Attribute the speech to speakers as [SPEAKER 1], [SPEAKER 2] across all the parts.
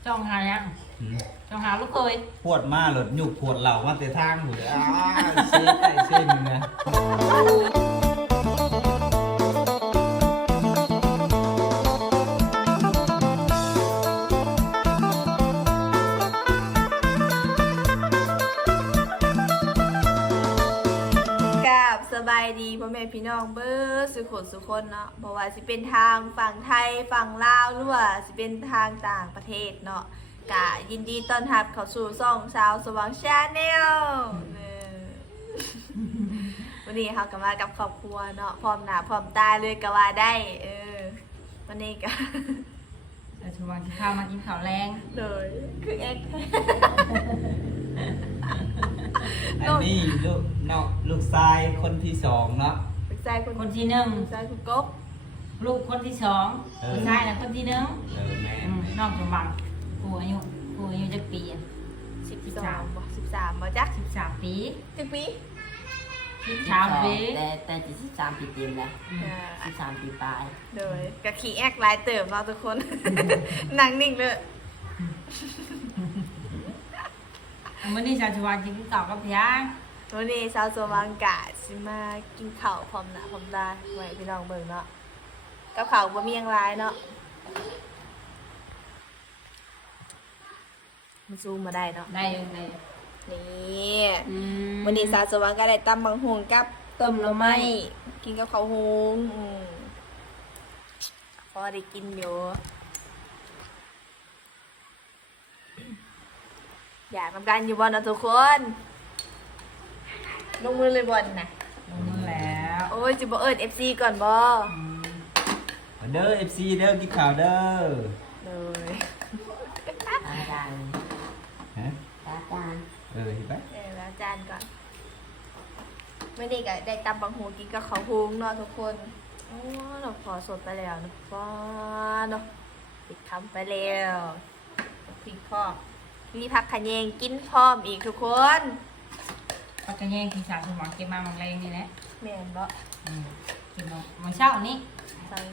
[SPEAKER 1] จ้องหายังจ้องหาลูกเคย
[SPEAKER 2] ปวดมาหลดหยุกปวดเหล่ามาแต่ทางหูเส้นไก่เส้นนึงนะ
[SPEAKER 3] สบายดีพ่อแม่พี่น้องเบิร์ดสุขคนเนาะเพราะว่าสิเป็นทางฝั่งไทยฝั่งลาวหรือว่าสิเป็นทางต่างประเทศเนาะกะยินดีต้อนรับเข้าสู่ช่องสาวสว่างชาแนลวันนี้เขากลับมากับครอบครัวเนาะพร้อมหน้าพร้อมตาเลยก็ว่าได้วันนี้ก็
[SPEAKER 1] แต่ชวนข้าวมากินข้าวแรง
[SPEAKER 3] เลยคือเอ็ก
[SPEAKER 2] อันนี้ลูกชายคนที่สองเนาะ
[SPEAKER 3] ลูกชาย
[SPEAKER 1] คนที่หนึ่ง
[SPEAKER 3] ลูกชายคุณกบ
[SPEAKER 1] ลูกคนที่สองลูกชายนะคนที่หนึ่ง
[SPEAKER 2] แม่
[SPEAKER 1] น้องสมบังผู้อายุจักปี
[SPEAKER 3] 13บ่จ๊ะ
[SPEAKER 1] 13 ปี
[SPEAKER 3] จักปี
[SPEAKER 1] 13 ปี
[SPEAKER 4] แต่13 ปีเต็มแล้ว13 ปีปลาย
[SPEAKER 3] เลยกะขี้แอกลายเติมเราทุกคนนั่งนิ่งเลย
[SPEAKER 1] วันนี้ชาวชวานกินข้าวกับพี่ยัง
[SPEAKER 3] วันนี้ชาวสว่างกะสิมากินข้าวพร้อมหน้าพร้อมตาไว้พี่น้องเบิ่งเนาะกับข้าวบ่มีหยังหลายเนาะมันซูมมาได้เนาะ
[SPEAKER 1] ได้ยังไง
[SPEAKER 3] นี่วันนี้ชาวสว่างก็ได้ตำบักหุ่งกับต้มหน่อไม้กินกับข้าวหุงพอได้กินอยู่อยากทำการอยู่บอลนะทุกคนลงมือเลยบอลนะ
[SPEAKER 1] ลงมือแล้ว
[SPEAKER 3] โอ้ยจิบเอิร์ดFC ก่อนบอ
[SPEAKER 2] เด้อ FC เด้อกินข้าวเด้อ
[SPEAKER 3] เลย
[SPEAKER 4] อาจารย์
[SPEAKER 2] ฮะ
[SPEAKER 4] อาจารย์
[SPEAKER 2] เห็นไหม
[SPEAKER 3] แล้วจานก่อนไม่ได้ก็ได้ตำบังหูกินกับข้าวหุงเนาะทุกคนโอ้เราขอสดไปแล้วนะป้าเนาะปิดคำไปแล้วพริกพร้อมมีผักขะแยงกินพร้อมอีกทุกคน
[SPEAKER 1] ผักกระแยงที่สาวสมองเก็บมาบางแรงนี่แหละ
[SPEAKER 3] แม่นบ่
[SPEAKER 1] กินมันเช้านี้
[SPEAKER 3] ใส่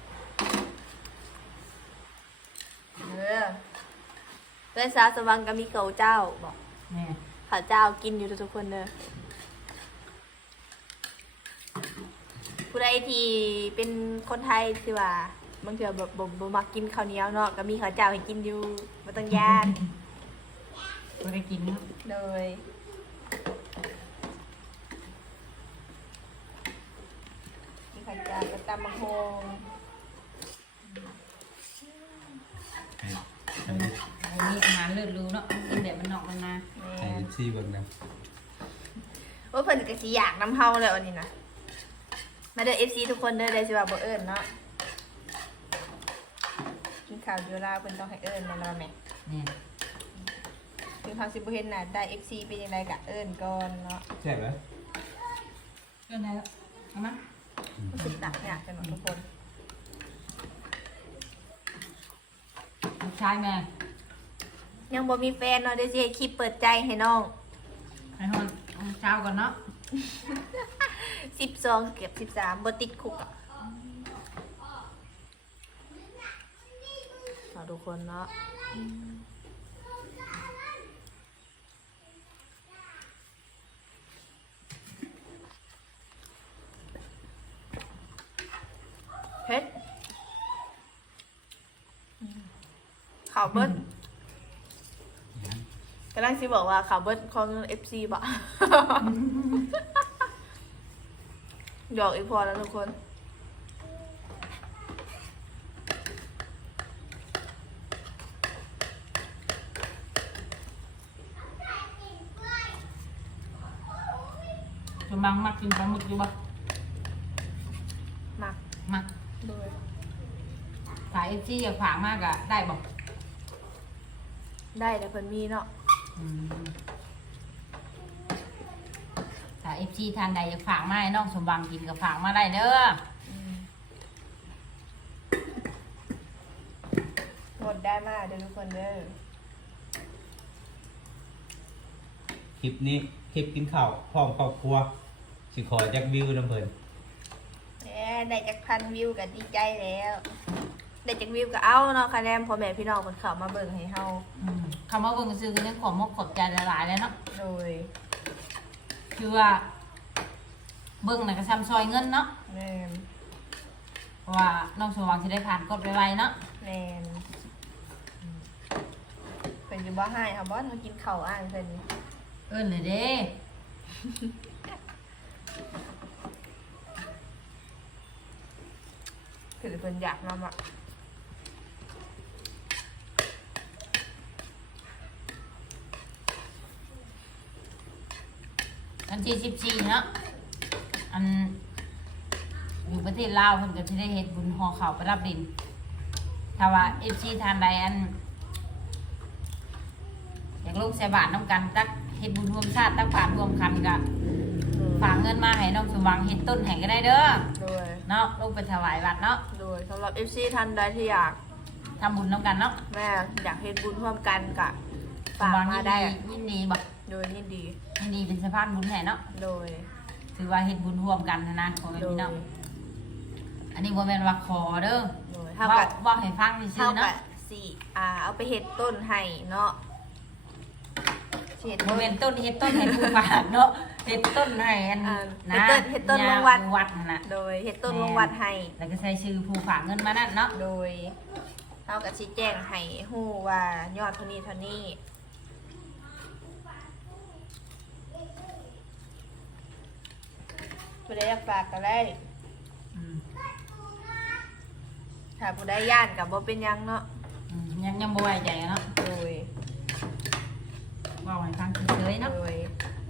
[SPEAKER 3] เพื่อนสาวสว่างก็มีข้าวเจ้าบอกข้าวเจ้ากินอยู่ทุกคนเด้อผู้ใดที่เป็นคนไทยที่ว่าบางเทื่อแบบบ่มักกินข้าวเหนียวเนาะก็มีข้าวเจ้าให้กินอยู่บ่ต้องย่าน
[SPEAKER 1] บ่ได้กิน
[SPEAKER 3] เลยมีข้าวเจ้ากับตำบักหุ่ง
[SPEAKER 1] มีอาหารเลิศรู้เนาะกินแบบมันนอกมันนา
[SPEAKER 2] ไอ้ซีเบิ่งนะ
[SPEAKER 3] ว่าเพิ่นก็สิอยากน้ำเฮาแล้วอันนี้นะมาเด้อ FC ทุกคนเด้อได้สิว่าบ่เอิ้นเนาะกินข้าวอยู่ลาวเพิ่นต้องให้เอิ้นแน่นอนแม่
[SPEAKER 1] นี่
[SPEAKER 3] ถึงเขาสิบ่เห็นหน้าได้ FC เป็นจังไดก็เอิ้นก่อนเนาะ
[SPEAKER 2] ใช่มั้ย
[SPEAKER 1] เอิ้นได้แล้วเอามา
[SPEAKER 3] รู้สึกดักอยากจังเนาะทุกคน
[SPEAKER 1] ชายแม่
[SPEAKER 3] ยังบ่มีแฟนเนาะเดี๋ยวสิให้คลิปเปิดใจให้น้อง
[SPEAKER 1] ให้ฮอนเช้าก่อนเนาะ
[SPEAKER 3] 12เกือบ13บ่ติดคุกอ่ะขอทุกคนเนาะเฮ็ดข่าวเบิ้ลกำลังสิบอกว่าข่าวเบิ้ลของ FC บ่ะหยอกอีกพอแล้วทุกคน
[SPEAKER 1] จะมังมักกินปลาหมึกอยู่บ่
[SPEAKER 3] มักเลย
[SPEAKER 1] สายที่อยากฝากมากอะได้บ่
[SPEAKER 3] ได้แต่เพิ่นมีเนาะ
[SPEAKER 1] ถ้า FC ทานใดอยากฝากมาให้น้องสมบังกินก็ฝากมาได้เด้อ
[SPEAKER 3] หมดได้มากเด้อทุกคนเด้อ
[SPEAKER 2] คลิปนี้คลิปกินข้าวพร้อมครอบครัวสิขอจักวิวนำเพิ่น
[SPEAKER 3] ได้จาก1,000 วิวก็ดีใจแล้วได้จากวิวก็เอาเนาะคะแนนพ่อแม่พี่น้องเพิ่นเข้ามาเบิ่งให้เฮา
[SPEAKER 1] คำว่าเบิ่งซื้อก็ยังขอมกขอบใจหลายๆเลยเนาะ
[SPEAKER 3] โดย
[SPEAKER 1] คือว่าเบิ่งน่ะก็ซ้ำซอยเงินเนาะ
[SPEAKER 3] แม่น
[SPEAKER 1] เพราะว่าน้องสมหวังสิได้ผ่านกดไวๆเนาะ
[SPEAKER 3] แม่นเพิ่นสิบ่ให้ค่ะบ่เฮากินข้าวอ่านเพิ่นนี่
[SPEAKER 1] เอิ้นเลยเด้
[SPEAKER 3] คือเพิ่นอยากนำอ่ะ
[SPEAKER 1] วันที่14เนาะอันอยู่ประเทศลาวเพิ่นก็สิได้เฮ็ดบุญห่อข้าวประดับดินถ้าว่า FC ทานใดอันอยากลงใส่บาตรนำกันตักเฮ็ดบุญร่วมชาติตักบาตรร่วมกันก็ฝากเงินมาให้น้องสมหวังเฮ็ดต้นให้ก็ได้เด้อ
[SPEAKER 3] โดย
[SPEAKER 1] เนาะลงไปถวายวัดเนาะ
[SPEAKER 3] โดยสำหรับ FC ท่านใดที่อยาก
[SPEAKER 1] ทำบุญนำกันเนาะ
[SPEAKER 3] แม่อยากเฮ็ดบุญร่วมกันก็
[SPEAKER 1] ส
[SPEAKER 3] ฝาม ก
[SPEAKER 1] หวัง
[SPEAKER 3] มาได้
[SPEAKER 1] ยินดีบ่
[SPEAKER 3] โดยยินดี
[SPEAKER 1] ยินดีเป็นสะพานบุญให้เนาะ
[SPEAKER 3] โดย
[SPEAKER 1] ถือว่าเฮ็ดบุญร่วมกันนะพ่อแม่
[SPEAKER 3] โดย
[SPEAKER 1] พี่น้องอันนี้บ่แม่นว่าขอเด้อ
[SPEAKER 3] โดย
[SPEAKER 1] เว้า
[SPEAKER 3] เท่ากับ
[SPEAKER 1] เว้าให้ฟังซื่
[SPEAKER 3] เท่า
[SPEAKER 1] อๆเนาะ
[SPEAKER 3] กับสิเอาไปเฮ็ดต้นให้เนาะสิเฮ็ด
[SPEAKER 1] บ่
[SPEAKER 3] ต้น
[SPEAKER 1] แม่นต้นเฮ็ดต้นให้ผู้ฝากเนาะเฮ็ดต้นให้อัน
[SPEAKER 3] เฮ็
[SPEAKER 1] นะ
[SPEAKER 3] ดต้นเฮ็ดต้นลงวัด
[SPEAKER 1] ญาวัดนั่นน่ะ
[SPEAKER 3] โดยเฮ็ดต้นลงวัดให้
[SPEAKER 1] แล้วก็ใส่ชื่อผู้ฝากเงินมานั่นเนาะ
[SPEAKER 3] โดยเท่ากับชี้แจงให้ฮู้ว่ายอดเท่านี้เท่านี้ผู้ใดอยากฝากก็ได้
[SPEAKER 1] อืม
[SPEAKER 3] ถ้าผู้ใดย่านก็บ่เป็นหยังเนาะ
[SPEAKER 1] ยังบ่ไว้ใจเนาะ
[SPEAKER 3] โดย
[SPEAKER 1] เว้าให้ฟังเฉยๆเนาะ
[SPEAKER 3] โดย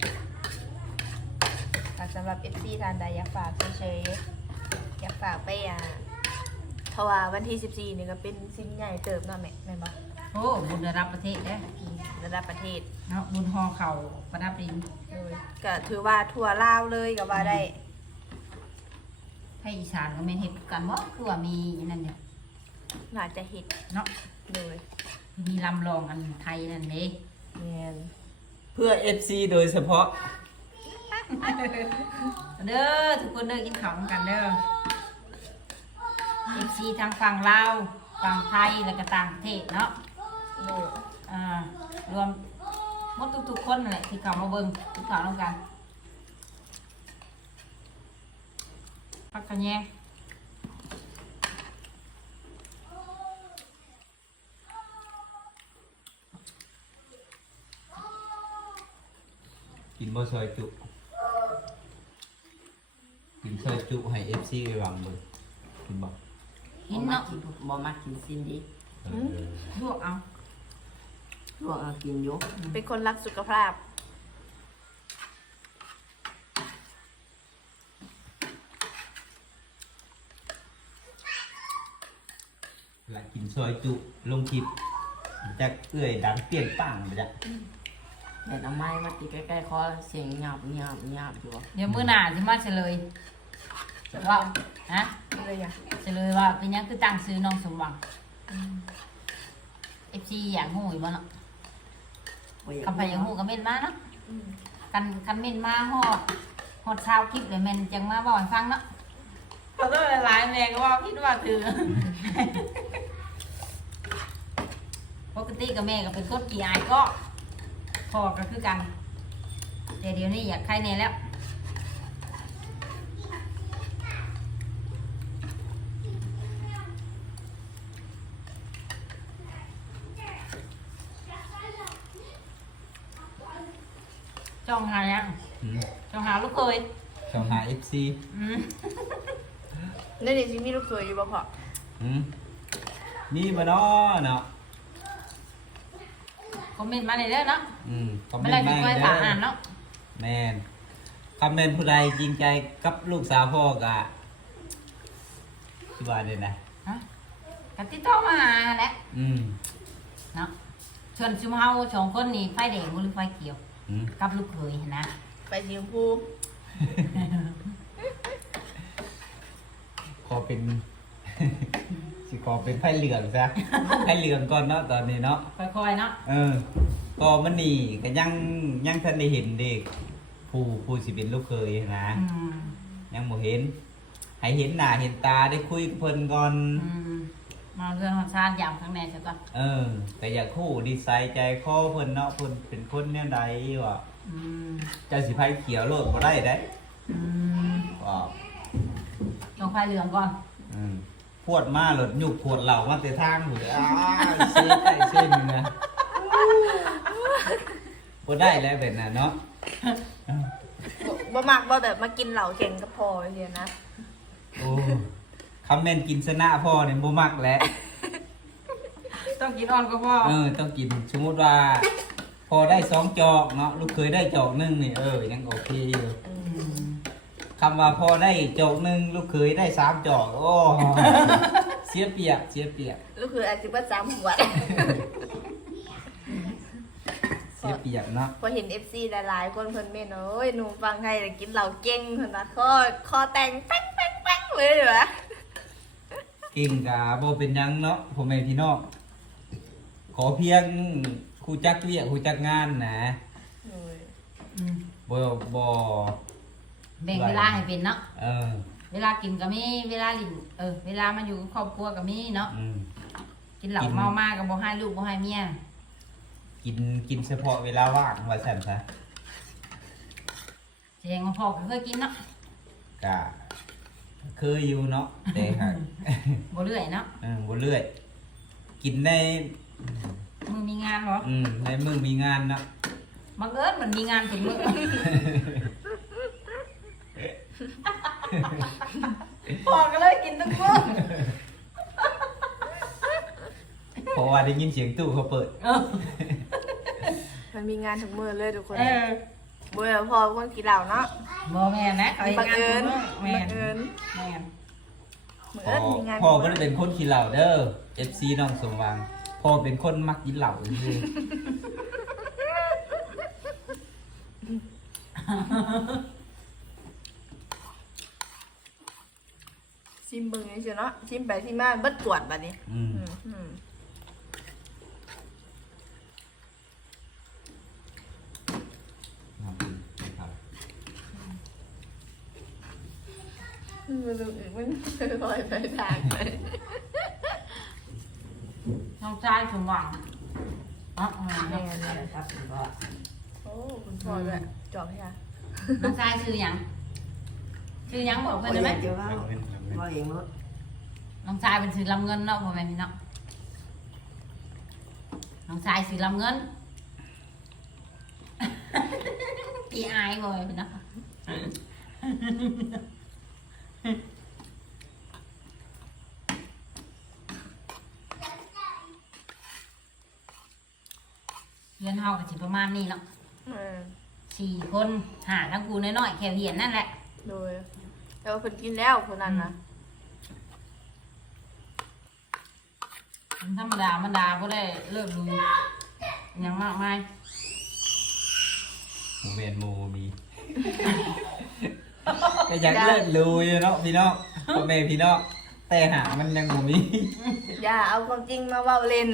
[SPEAKER 3] สำหรับ FC ท่านใดอยากฝากเฉยๆอยากฝากไปเพราะว่าวันที่ 14 นี่ก็เป็นสิ้นใหญ่เติบเนาะแม่นบ่
[SPEAKER 1] โอ้บุญระดับประเทศเด้อ
[SPEAKER 3] ระดับประเทศ
[SPEAKER 1] เนาะบุญห่อข้าวประดับดิน
[SPEAKER 3] โดยก็ถือว่าทั่วลาวเลยก็ว่าได้
[SPEAKER 1] ภาคอีสานก็แม่นเฮ็ดกันบ่คือว่ามีอันนั่นเนี่ย
[SPEAKER 3] น่าจะเฮ็ด
[SPEAKER 1] เนาะ
[SPEAKER 3] โดย
[SPEAKER 1] มีลำลองอันไทยนั่นเด้
[SPEAKER 3] แม่น
[SPEAKER 2] เพื่อ FC โดยเฉพาะ
[SPEAKER 1] เด้อทุกคนเด้อกินข้าวนำกันเด้อ FC ทางฝั่งลาวฝั่งไทยแล้วก็ต่างประเทศเนาะ
[SPEAKER 3] โดย
[SPEAKER 1] รวมหมดทุกๆคนนั่นแหละที่เข้ามาเบิ่งกินข้าวนำกันพักกันแยง
[SPEAKER 2] กินบ่ซอยจุ กินซอยจุให้ FC ไปวางเบิ่งกินบ่
[SPEAKER 1] กินเนาะ
[SPEAKER 4] บ่มากินสิ้นดิ
[SPEAKER 2] เออ
[SPEAKER 1] ลวกเอา
[SPEAKER 4] ลวกเอากินอยู่
[SPEAKER 3] เป็นคนรักสุขภาพ
[SPEAKER 2] และกินซอยจุลงคลิปจะเอื้อยดังเปรี้ยงปังไปจ้ะ
[SPEAKER 4] แต่เอาไม้มาติดใกล้ๆคอเสียงหยาบหยาบหยาบอยู่บ่
[SPEAKER 1] เดี๋ยวมื้อหน้าสิมาเฉลยว่าฮะ
[SPEAKER 3] เลยอ่ะ
[SPEAKER 1] เฉลยว่าเป็นหยังคือตั้งชื่อน้องสมหวัง FC อยากฮู้อยู่บ่เนาะ
[SPEAKER 4] บ่อยาก
[SPEAKER 1] คำไปอยากฮู้ก็เม่นมาเนาะกันเม่นมาฮอดชาวคลิปเลยแม่นจังมาเว้าให้ฟังเนาะขอโทษหลายๆแม่ก็ว่าผิดว่าถือ ปกติกับแม่ก็เป็นคนขี้อายก็พอก็คือกัน แต่เดี๋ยวนี้อยากใครแน่แล้วจ้องหายัง
[SPEAKER 2] อืม
[SPEAKER 1] จ้องหาลูกเคย
[SPEAKER 2] ช่องหา FC
[SPEAKER 1] อืม
[SPEAKER 3] แล้วนี่สิมีลูกเขยอยู่บ่พ่อ
[SPEAKER 2] อืมมีบ่เนาะเนาะ
[SPEAKER 1] คอมเมนต์มาเลยเด้อเนาะ
[SPEAKER 2] คอมเม
[SPEAKER 1] ไม่
[SPEAKER 2] น
[SPEAKER 1] ได้
[SPEAKER 2] ต์
[SPEAKER 1] มี
[SPEAKER 2] มา
[SPEAKER 1] คอย
[SPEAKER 2] เด้
[SPEAKER 1] ฝา
[SPEAKER 2] อ
[SPEAKER 1] อ่านเนาะ
[SPEAKER 2] แม่นคอมเมนต์ผู้ใดจริงใจกับลูกสาวพ่อกะสิว่าได้นะ
[SPEAKER 1] ฮะกติดต่อมาหาแหละ
[SPEAKER 2] อืม
[SPEAKER 1] เนาะชวนชุมเฮาสองคนนี่ไฟแดงบ่หรือไฟเขียว
[SPEAKER 2] อืม
[SPEAKER 1] กับลูกเคยนะ
[SPEAKER 3] ไปสีชมพู
[SPEAKER 2] ขอเป็น สิขอเป็นไพ่เหลืองซะ ไพ่เหลืองก่อนเนาะตอนนี้เนาะ
[SPEAKER 1] ค่อยๆเนาะ
[SPEAKER 2] ก็มันนี่ก็ยังท่านได้เห็นเด็กผู้สิเป็นลูกเคยนะ
[SPEAKER 1] อืม
[SPEAKER 2] ยังบ่เห็น ให้เห็นหน้าเห็นตาได้คุยกับเพิ่นก่อน
[SPEAKER 1] อืมมาเรื่องของชาติยามข้างในใช่ปะ
[SPEAKER 2] แต่อยากคู่ดีไซน์ใจคอเพิ่นเนาะเพิ่นเป็นคนแนวใดวะ
[SPEAKER 1] อืม
[SPEAKER 2] เจ้าสิไผเขียวโลดบ่ได้เด้
[SPEAKER 1] อืม
[SPEAKER 2] ว่า
[SPEAKER 1] ต้องพายเรืองก่อน
[SPEAKER 2] พวดมาหลดยุกพวดเหล่ามาแต่ทางหูเซ่ได้เซ่มึงนะบ่ได้แล้วแบบนั้นเนาะ
[SPEAKER 3] บ่มักบ่แบบมากินเหล้าเก่งก็พอเรียนนะ
[SPEAKER 2] โอ้คำแม่นกินชนะพ่อเนี่ยบ่มักแล้ว
[SPEAKER 1] ต้องกินอ่อนก็พอ
[SPEAKER 2] ต้องกินสมมุติว่า พอได้2 จอกเนาะลูกเคยได้จอกหนึงนี่ยังโอเคอยู่
[SPEAKER 1] อืม
[SPEAKER 2] คำว่าพอได้จอกหนึงลูกเคยได้3 จอกโอ้ เสียเปรียบเสียเปรียบ
[SPEAKER 3] ก็คืออาจจะว่าจำหัว
[SPEAKER 2] เสียเปรียบเนาะ
[SPEAKER 3] พอเห็น FC หลายๆคนเพิ่นเม่นโอ้ยหนุ่มฟังไทยแต่กินเหล้าเก่งเพิ่นนะคอแต่งแป๊งแป๊งแป๊งเลยเหรอ
[SPEAKER 2] เก่งกะบ่เป็นหยังเนาะพ่อแม่พี่น้องขอเพียงครูจักเวียกครูจักงานนะ
[SPEAKER 3] โอ้ย
[SPEAKER 1] อืม
[SPEAKER 2] บ่
[SPEAKER 1] แบ่งเวลาให้เป็นเนาะ
[SPEAKER 2] เออ
[SPEAKER 1] เวลากินก็มีเวลาลินเวลามาอยู่กับครอบครัวก็มีเนาะ
[SPEAKER 2] อืม
[SPEAKER 1] กินเหล้าเมามากก็บ่ให้ลูกบ่ให้เมีย
[SPEAKER 2] กินเฉพาะเวลาว่างว่าซั่นซะ
[SPEAKER 1] แสดงว่าพ่อก็เคยกินเนาะ
[SPEAKER 2] กะเคยอยู่เนาะแต่หาก
[SPEAKER 1] บ่เรื่อยเนาะ
[SPEAKER 2] บ่เรื่อย กินใน
[SPEAKER 1] มึงมีงานเหรอ
[SPEAKER 2] ในมือมีงานเนาะ
[SPEAKER 1] บังเอิญมันมีงานถึงมื้อ พ่อก็เลยกินทุกมื้อ
[SPEAKER 2] เพราะว่าได้ยินเสียงตู้เขาเปิด
[SPEAKER 3] มันมีงานถึงมือเลยทุกคน
[SPEAKER 1] เออ
[SPEAKER 3] บ่แม่นพอคนกินเหล้าเนาะ
[SPEAKER 1] บ่แม่นนะเขาเฮ็ด
[SPEAKER 3] บัง
[SPEAKER 1] งาน
[SPEAKER 3] เอิญ
[SPEAKER 1] ทุกมื้อแม่
[SPEAKER 3] บั
[SPEAKER 1] น
[SPEAKER 3] งเอิญ
[SPEAKER 1] แม่น
[SPEAKER 3] บังเอิญมีงาน
[SPEAKER 2] พ่อก็ได้เป็นคนกินเหล้าเด้อ FC น้องสมหวังพ่อเป็นคนมักกินเหล้าจริง
[SPEAKER 3] ซิมเบิ่งจังซี่เนาะซิมไปซิมมาเบิดปวดบัดนี้
[SPEAKER 2] ๆอืม
[SPEAKER 3] อืมมันรู้อีกมันลอยไปทางไป
[SPEAKER 1] น้องชายสมหวังเนาะ
[SPEAKER 3] แม่น
[SPEAKER 4] ครับผมก็
[SPEAKER 3] โอ้คุณพ่อด้วยจอบให้ค่ะ
[SPEAKER 1] น้องชายชื่อหยังชื่อหยังบอกเพิ่นได้ไหม
[SPEAKER 4] เดี๋ยวว่าว่าเองรถ
[SPEAKER 1] น้องชายเป็นชื่อลำเงินเนาะพ่อแม่พี่เนาะน้องชายชื่อลำเงิน พี่อายบ่แม่พี่เนาะเรียนเฮาก็สิประมาณนี้เนาะ 4 คนหาทั้งกูน้อยๆแค่เหียนนั่นแหละ
[SPEAKER 3] โดยแต่ว่าเพิ่นกินแล้วคนนั้นนะ
[SPEAKER 1] ธรรมดามันดาก็ได้เลิกดูอย่างมากมาย
[SPEAKER 2] หมูเมนหมูมี ก็อยากเลิศลุยเนาะพี่น้องพ่อแม่พี่น้องแต่หามันยังบ่มี
[SPEAKER 3] อย่าเอาความจริงมาเว้าเล่น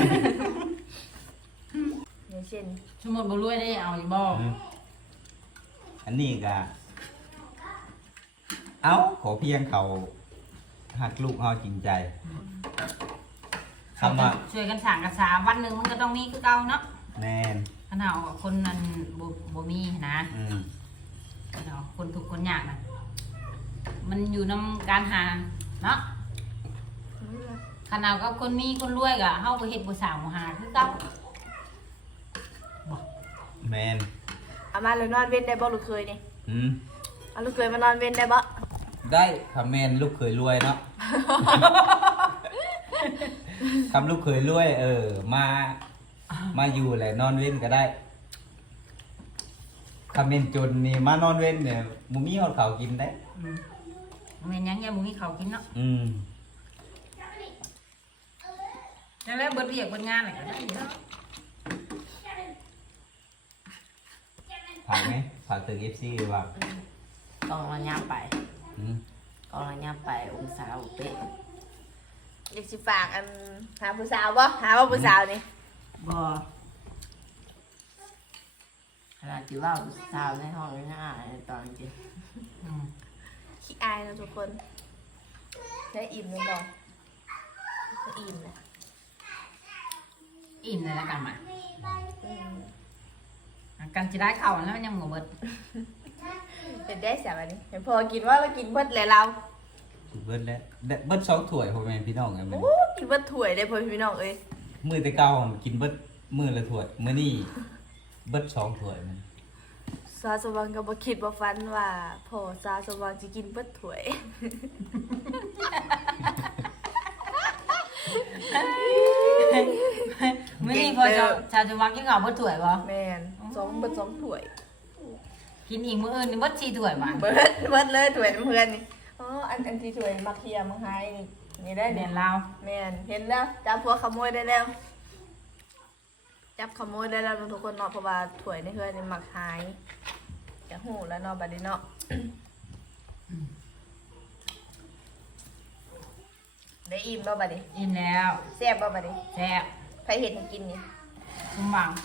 [SPEAKER 3] อย่างเช่น
[SPEAKER 1] ชั่วโมงบ่รวยได้เอาอยู่บ่
[SPEAKER 2] อันนี้ก็เอ้าขอเพียงเขาหักลูกเฮาจริงใจคำว่า
[SPEAKER 1] ช่วยกันสร้างกระสาวันหนึ่งมันก็ต้องมีคือเก่าเนาะ
[SPEAKER 2] แนน
[SPEAKER 1] ขนาดคนนั้นบ่มีนะ
[SPEAKER 2] อืม
[SPEAKER 1] ขนาดคนทุกข์คนยากนะมันอยู่นำการหาเนาะขนาดก็คนมีคนรวยก็เฮาบ่เฮ็ดบ่สร้างบ่หาคือเก่า
[SPEAKER 2] แมน
[SPEAKER 3] เอามาเลยนอนเว้นได้บ่ลูกเคยนี่
[SPEAKER 2] อืม
[SPEAKER 3] เอาลูกเคยมานอนเว้นได้บ่
[SPEAKER 2] ได้คำแมนลูกเคยรวยเนาะ คำลูกเคยรวย มาอยู่แหละนอนเว้นก็ได้คำเมนจนนี่มานอนเว้นเนี่ยมุมีเอาเขาวกินได้
[SPEAKER 1] แม่นยังบ่มีข้าวกินเนาะ
[SPEAKER 2] อืม
[SPEAKER 1] จังได๋เบิดเวียกเบิดงานอะไรก็ได้เนาะ
[SPEAKER 2] ผักไหมผักตึก FC ว่า
[SPEAKER 4] กองระยะไป
[SPEAKER 2] อืม
[SPEAKER 4] กองระยะไปองศาอุเป๊ะ
[SPEAKER 3] อยากสิฝากอันหาผู้สาวบ่หาว่าผู้สาวนี่
[SPEAKER 4] บ่ขนาดที่ว่าสาวในห้องนี่น่าอายตอนจริง
[SPEAKER 1] อืม
[SPEAKER 3] ขี้อายนะทุกคนได้อิ่มหรือบ่ก็อิ่มนะ
[SPEAKER 1] อิ่มเลยแล้วกันมา
[SPEAKER 3] อืม
[SPEAKER 1] กันจะได้เข่าแล้วมันยังหมดเบิด
[SPEAKER 3] เป็นได้เสียวันนี้เห็นพอกินว่าเรากินเบิดเลยเรา
[SPEAKER 2] กินเบิดแล้วได้เบิด2ถ้วยพ่อแม่พี่น้องไงมัน
[SPEAKER 3] โอ้กินเบิดถ้วยได้พอพี่น้องเอ้ย
[SPEAKER 2] มื้อแต่เก่ากินเบิดมื้อละถ้วยมื้อนี้เบิด2ถ้วยมัน
[SPEAKER 3] ซาสว่างก็บ่คิดบ่ฝันว่าพอซาสว่างสิกินเบิดถ้วย
[SPEAKER 1] มื้อนี้พอชาวจะวังกินข้าวเบิดถ้วยบ่
[SPEAKER 3] แม่นเบิดสองถ้วย
[SPEAKER 1] กินอีกมื้ออื่นนี่เบิด4ถ้วยบ่
[SPEAKER 3] เบิดเลยถ้วยน้ำเพื่อนนี่อ๋ออันที่ถ้วยมักเทียมังไฮนี่ได้
[SPEAKER 1] แม่
[SPEAKER 3] เนี่ย
[SPEAKER 1] นลาว
[SPEAKER 3] แม่นเห็นแล้วจับพวกขโมยได้แล้วจับขโมยได้แล้วทุกคนเนาะเพราะว่าถ้วยในเพื่อนนี่มักหายจะหูแล้วเนาะบัดนี้เนาะ ได้อิ่มบ่บัดนี้
[SPEAKER 1] อิ่มแล้ว
[SPEAKER 3] แซ่บบ่บัดนี้
[SPEAKER 1] แซ่บ
[SPEAKER 3] ใครเห็นให้กินนี่
[SPEAKER 1] สมหวัง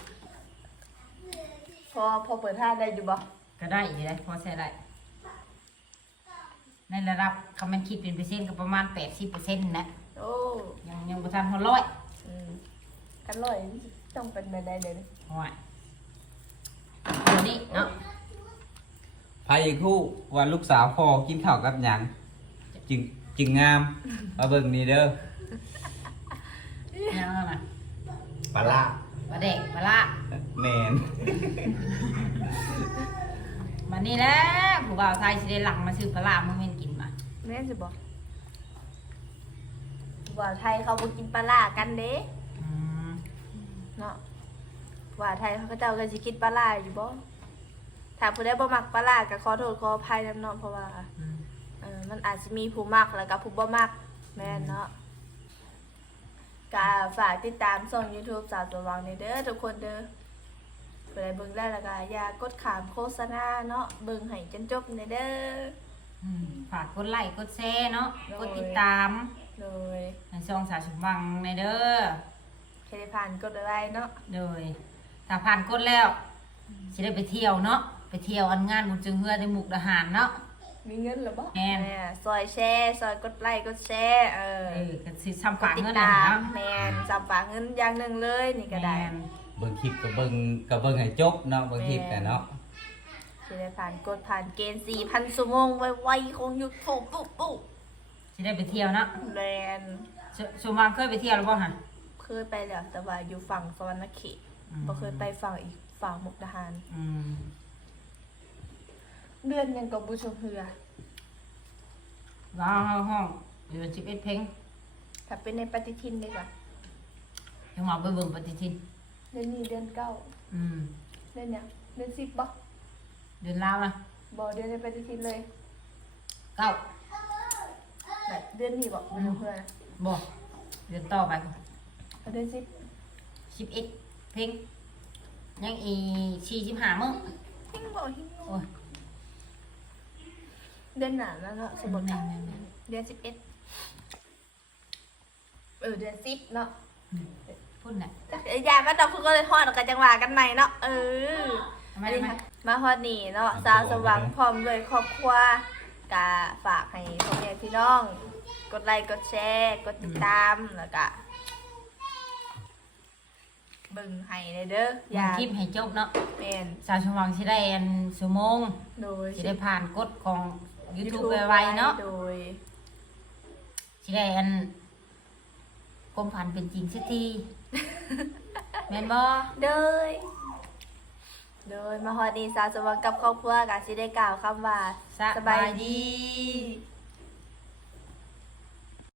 [SPEAKER 3] พอเปิดท่าได้อยู่บ่
[SPEAKER 1] ก็ได้อยู่ได้พอใช้ได้ในระดับคำมันคิดเป็นเปอร์เซ็นต์ก็ประมาณ 80%นะ
[SPEAKER 3] โอ้
[SPEAKER 1] ยังบ่ทัน100
[SPEAKER 3] กันเลยต้องเป็นไปได้เลย
[SPEAKER 1] โอ้ยเดี๋ยวนี้เนาะ
[SPEAKER 2] ไผอีกคู่ว่าลูกสาวพ่อกินข้าวกับหยังจึงงามมาเบิ่งนี่เด้อ
[SPEAKER 1] ยังเอามา
[SPEAKER 2] ปลาร้า
[SPEAKER 1] ปลาเด็กปลาละ
[SPEAKER 2] แม่น
[SPEAKER 1] มานี่แหละผู้บ่าวไทยสิได้หลังมาซื้อปลาละมื้อเม่นกินมา
[SPEAKER 3] แม่สิบ่ว่าไทยเขาบ่กินปลาร้ากันเด้
[SPEAKER 1] อืม
[SPEAKER 3] เนาะว่าไทยเขาก็เจ้าก็สิกินปลาร้าอยู่บ่ถ้าผู้ใดบ่มักปลาร้าก็ขอโทษขออภัยนำเนาะเพราะว่า
[SPEAKER 1] อืม
[SPEAKER 3] มันอาจจะมีผู้มักแล้วก็ผู้บ่มักแม่นเนาะก็ฝากติดตามช่อง YouTube สาวสว่างนี่เด้อทุกคนเด้อเปิดเบิ่งได้แล้วก็อย่ากดขามโฆษณาเนาะเบิ่งให้จนจบนี่เด้อ
[SPEAKER 1] อืมฝากกดไลค์กดแชร์เนาะ
[SPEAKER 3] โดย
[SPEAKER 1] กดติดตาม
[SPEAKER 3] โดย
[SPEAKER 1] ในช่องสาวสมหวังในเด้อ
[SPEAKER 3] ใครได้ผ่านกดอะไรเนาะ
[SPEAKER 1] โดยถ้าผ่านกดแล้วสิได้ไปเที่ยวเนาะไปเที่ยวอันงานบุญจึงเฮือในมุกดาหารเนาะ
[SPEAKER 3] มีเงินหรือบ่
[SPEAKER 1] แม่น
[SPEAKER 3] ซอยแชร์ซอยกดไลค์กดแชร์
[SPEAKER 1] ก็สิทำฝาก
[SPEAKER 3] ติด
[SPEAKER 1] เงิน
[SPEAKER 3] ตา
[SPEAKER 1] น่ะ
[SPEAKER 3] ม
[SPEAKER 1] เนาะ
[SPEAKER 3] แมนสับฝากเงินอย่างหนึ่งเลยนี่ก็ได้
[SPEAKER 1] แม่น
[SPEAKER 2] เบิ่งคลิปก็เบิ่งให้จบเนาะเบิ่งคลิปกันเนาะ
[SPEAKER 3] จะได้ผ่านกดผ่านเกณฑ์ 4,000 ชั่วโมงไวๆของยูทูบปุ๊บปุ๊บ
[SPEAKER 1] สิได้ไปเที่ยวเนาะ
[SPEAKER 3] แมน
[SPEAKER 1] สมหวังเคยไปเที่ยวหรือเปล่าฮะ
[SPEAKER 3] เคยไปแล้วแต่ว่าอยู่ฝั่งสวรรณเขตบ่เคยไปฝั่งอีกฝั่งมุกดาหาร
[SPEAKER 1] อืม
[SPEAKER 3] เดือนยังกับบุชมเฮือ
[SPEAKER 1] ว้าวห้องอยู่11เพลง
[SPEAKER 3] ถ้าเป็นในปฏิทินดีกว่า
[SPEAKER 1] จังหวะไปเบิ่งปฏิทิน
[SPEAKER 3] เดือนนี้เดือน
[SPEAKER 1] อืม
[SPEAKER 3] 9เดือนเนี้ยเดือน10บ่
[SPEAKER 1] เดือนลาวนะ
[SPEAKER 3] บ่เดือนในปฏิทินเลย
[SPEAKER 1] เก้า
[SPEAKER 3] แบบเดือนนี้บ่บุชมเฮือนะ
[SPEAKER 1] บ่เดือนต่อไป
[SPEAKER 3] เอาเดือน10
[SPEAKER 1] 11เพลงยังอี45มื้อ
[SPEAKER 3] หิ้งบ่หิ้งบ่
[SPEAKER 1] โอ้ย
[SPEAKER 3] เดือนหน้าแล้วเนาะสมมุติ
[SPEAKER 1] แม่
[SPEAKER 3] ว่า
[SPEAKER 1] น
[SPEAKER 3] เดือน11เดือน10เนาะ
[SPEAKER 1] ๆพุ่นน่ะ
[SPEAKER 3] อย่ามาดอกคือก็เลยทอดกันจังหวะกันใหม่เนาะ
[SPEAKER 1] ทำไม
[SPEAKER 3] อันนี้ค่ะมาฮอดนี่เนาะสาวสว่างพร้อมด้วยครอบครัวกะฝากให้พ่อแม่พี่น้อง กดไลค์กดแชร์กดติดตามแล้วก็เบิ่งให้เลยเด้ออ
[SPEAKER 1] อย่า
[SPEAKER 3] ย่า
[SPEAKER 1] คลิปให้จบเนาะ
[SPEAKER 3] แม่น
[SPEAKER 1] สาวชมวังสิได้อันชั่วโมง
[SPEAKER 3] โดย
[SPEAKER 1] สิได้ผ่านกฎของ YouTube ไวๆเนาะ
[SPEAKER 3] โดย
[SPEAKER 1] สิได้อันกรมพันธุ์เป็นจริงสักที แม่นบ่
[SPEAKER 3] โดยมาฮอดนี่สาวสว่างกับครอบครัวกะสิได้กล่าวคำว่า
[SPEAKER 1] สบายดี
[SPEAKER 3] ดี